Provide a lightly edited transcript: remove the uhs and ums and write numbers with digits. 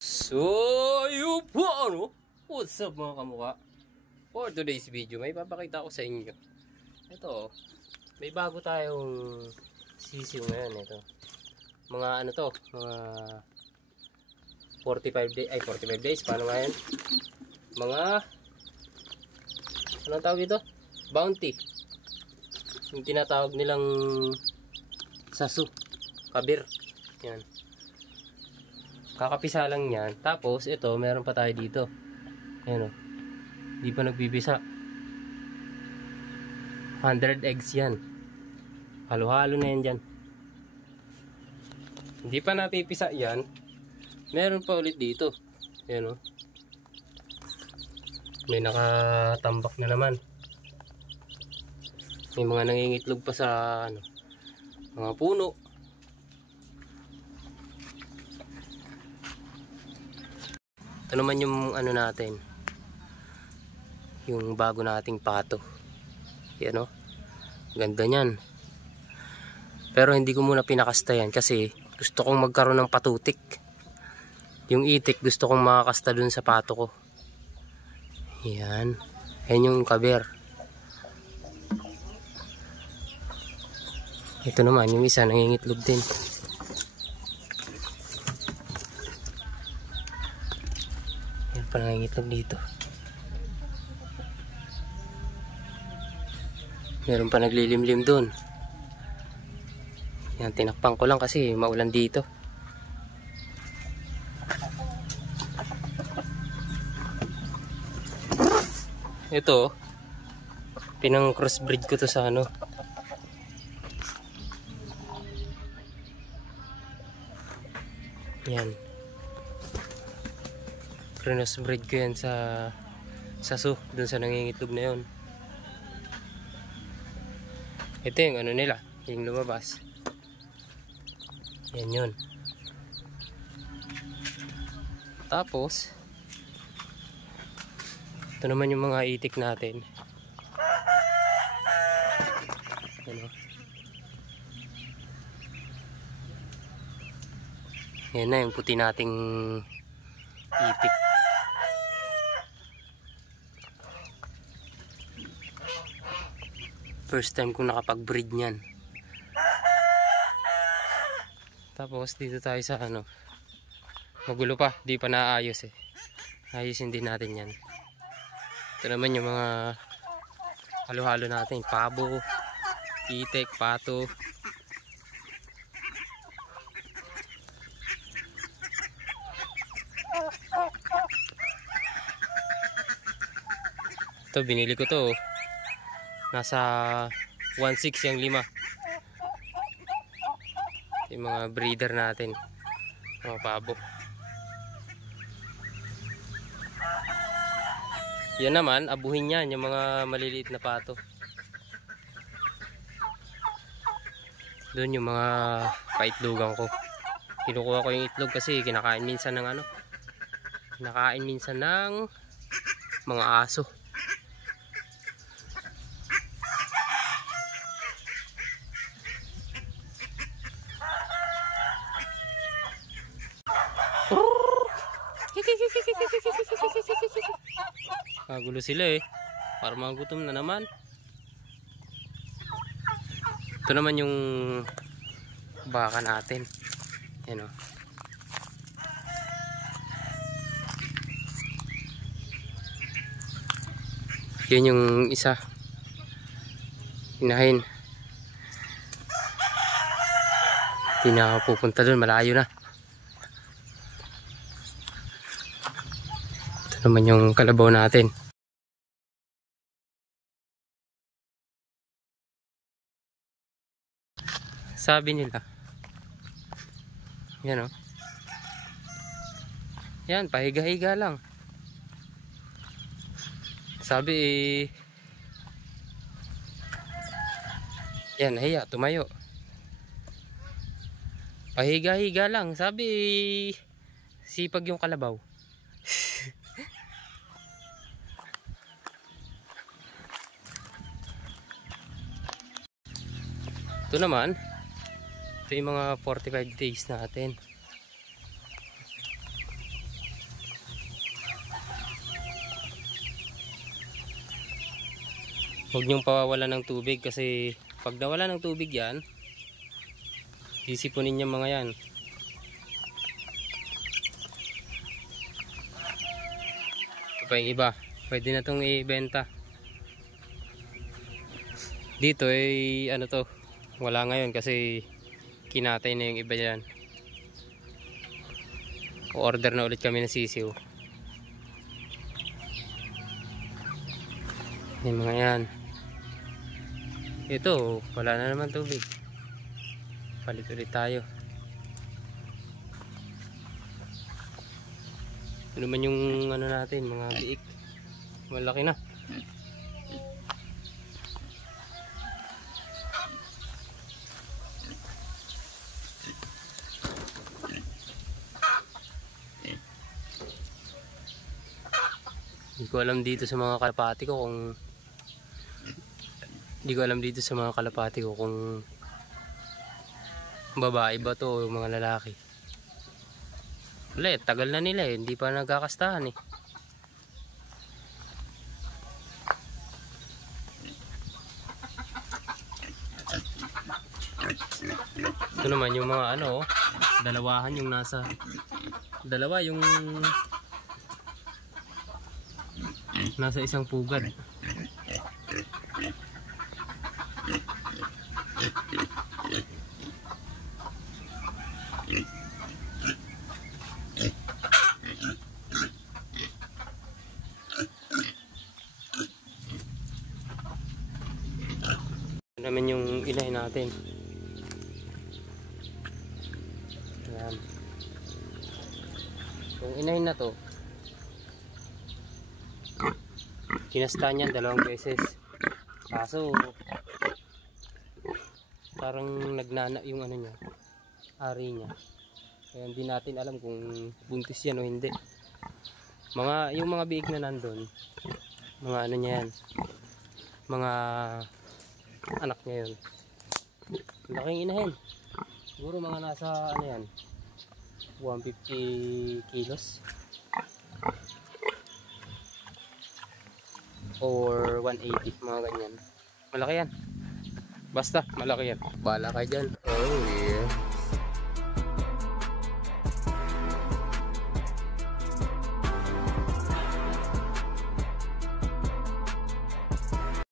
So, yun po ano? What's up mga kamukha? For today's video, may papakita ko sa inyo. Ito, may bago tayong sisiw ngayon. Ito, mga ano to, mga 45 days, ay 45 days, paano nga yan? Mga, anong tawag ito? Bounty. Yung tinatawag nilang sasu, kabir. Yan. Kakapisa lang yan. Tapos ito, meron pa tayo dito. Ayan o. Hindi pa nagbibisa. 100 eggs yan. Halo-halo na yan dyan. Hindi pa napipisa yan. Meron pa ulit dito. Ayan o. May nakatambak na naman. May mga nangingitlog pa sa ano, mga puno. Ito naman yung ano natin, yung bago nating pato. Yan o, ganda nyan. Pero hindi ko muna pinakasta yan kasi gusto kong magkaroon ng patutik. Yung itik gusto kong makakasta dun sa pato ko. Yan, yan yung kabir. Ito naman yung isa nangingitlog din. Panangitlog dito. Meron pa naglilimlim doon. Yan, tinakpan ko lang kasi maulan dito. Ito, pinang crossbreed ko to sa ano. Yan. Crossbreed ko yan sa sasu, dun sa nangingitlog na yun. Ito yung ano nila, yung lumabas. Yan yun. Tapos ito naman yung mga itik natin. Ano? Yan na yung puti nating itik. First time ko nakapag-breed niyan. Tapos dito tayo sa ano. Magulo pa, di pa naayos eh. Ayusin din natin yan. Ito naman yung mga halo-halo natin. Pabo, itik, pato. Ito, binili ko to. Nasa 1.6 yung 5. Yung mga breeder natin, mga pabo. Yan naman, abuhin yan yung mga maliliit na pato. Doon yung mga paitlugan ko. Kinukuha ko yung itlog kasi kinakain minsan ng ano, kinakain minsan ng mga aso. Kagulo sila eh. Para magutom na naman. Ito naman yung baka natin. Yan o. Yun yung isa. Inahin. Hindi na ako pupunta doon. Malayo na. Ito naman yung kalabaw natin. Sabi nila. Yan o. Yan, pahiga-higa lang. Sabi yan, hiya, tumayo. Pahiga-higa lang. Sabi sipag yung kalabaw. Ito naman, ito yung mga 45 days natin. Huwag niyong pawawalan ng tubig kasi pag nawala ng tubig yan, sisipunin niya mga yan. Ito pa yung iba. Pwede na itong ibenta. Dito ay ano to, wala ngayon kasi kinatay na yung iba yan. O-order na ulit kami ng sisiw. Yung mga yan. Ito, wala na naman tubig. Palit ulit tayo. Ito naman yung ano natin, mga biik. Malaki na. Hindi ko alam dito sa mga kalapati ko kung babae ba to o mga lalaki. Wala, tagal na nila hindi pa nagkakastahan eh. Ito naman yung mga ano, dalawahan yung nasa nasa isang pugad. Ito naman yung inahin natin. Ayan. Yung inahin na to, kinasta niyan 2 beses. Kaso parang nagnana yung ano niya, ari niya. Kaya hindi natin alam kung buntis yan o hindi. Yung mga biik na nandun, mga ano niya yan, mga anak niya yun. Laking inahin. Siguro mga nasa ano yan, 150 kilos or 180, mga ganyan. Malaki yan. Basta malaki yan. Bala kayo dyan. Oh yeah.